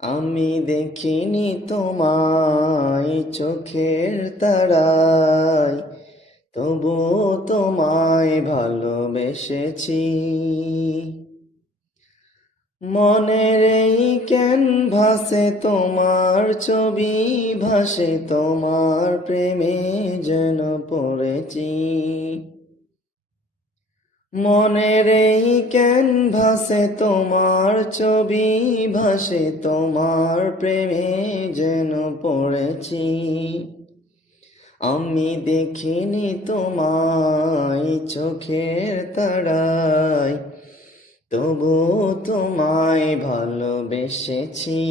আমি দেখিনি তোমায় চোখের তারায়, তবু তোমায় ভালোবেসেছি। মনের এই ক্যানভাসে তোমার ছবি ভাসে, তোমার প্রেমে যেন পড়েছি। মনের এই ক্যানভাসে তোমার ছবি ভাসে, তোমার প্রেমে যেন পড়েছি। আমি দেখিনি তোমায় চোখের তারায়, তবু তোমায় ভালোবেসেছি।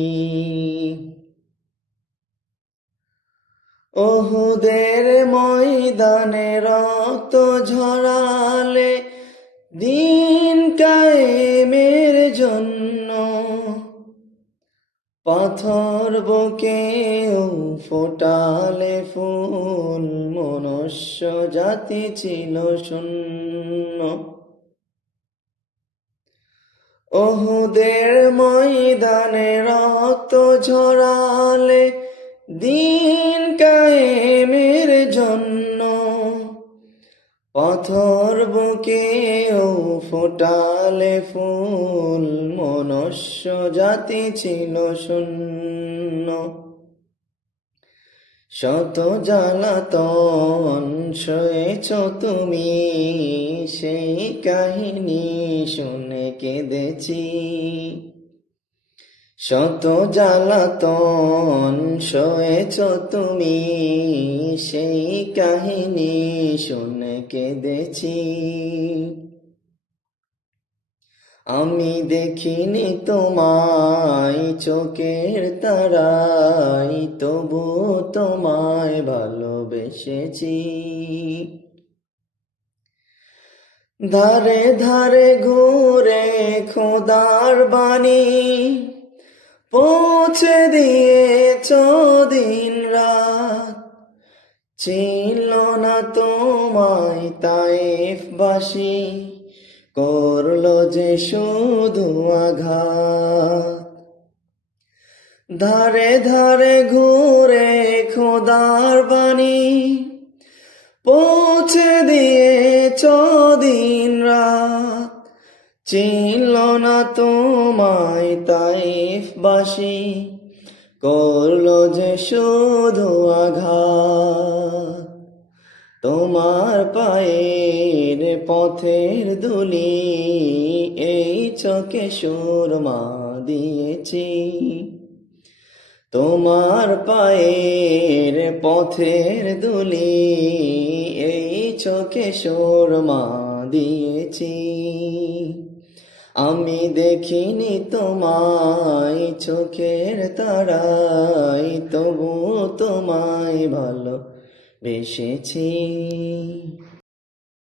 ওহুদের ময়দানে রক্ত ঝরালে, দিন কায়েমের জন্য পাথর বুকেও ফোটালে ফুল, মনুষ্য জাতি ছিল শূন্য। ওহুদের ময়দানে রক্ত ঝরালে, দিন কায়েমের জন্য পাথর বুকেও ফোটালে ফুল, মনুষ্য জাতি ছিল শূন্য। শত জ্বালাতন সয়েছ তুমি, সেই কাহিনী শুনে কেঁদেছি। শত জ্বালাতন সয়েছ তুমি, সেই কাহিনী শুনে কেঁদেছি। আমি দেখিনি তোমায় চোখের তারায়, তবু তোমায় ভালোবেসেছি। ধারে ধারে ঘুরে খোদার বাণী পৌঁছে দিয়েছ দিন রাত। ছিল না তোমায় তায়েফবাসী, করলো যে শুধু আঘাত। ধারে ধারে ঘুরে খোদার বাণী পৌঁছে দিয়েছ দিন রাত। ছিল না তোমায় তায়েফবাসী, করলো যে শুধু আঘাত। তোমার পায়ের পথের ধুলি এই চোখে সুরমা দিয়েছি। তোমার পায়ের পথের ধুলি এই চোখে সুরমা দিয়েছি। আমি দেখিনি তোমায় চোখের তারায়, তবু তোমায় ভালোবেসেছি।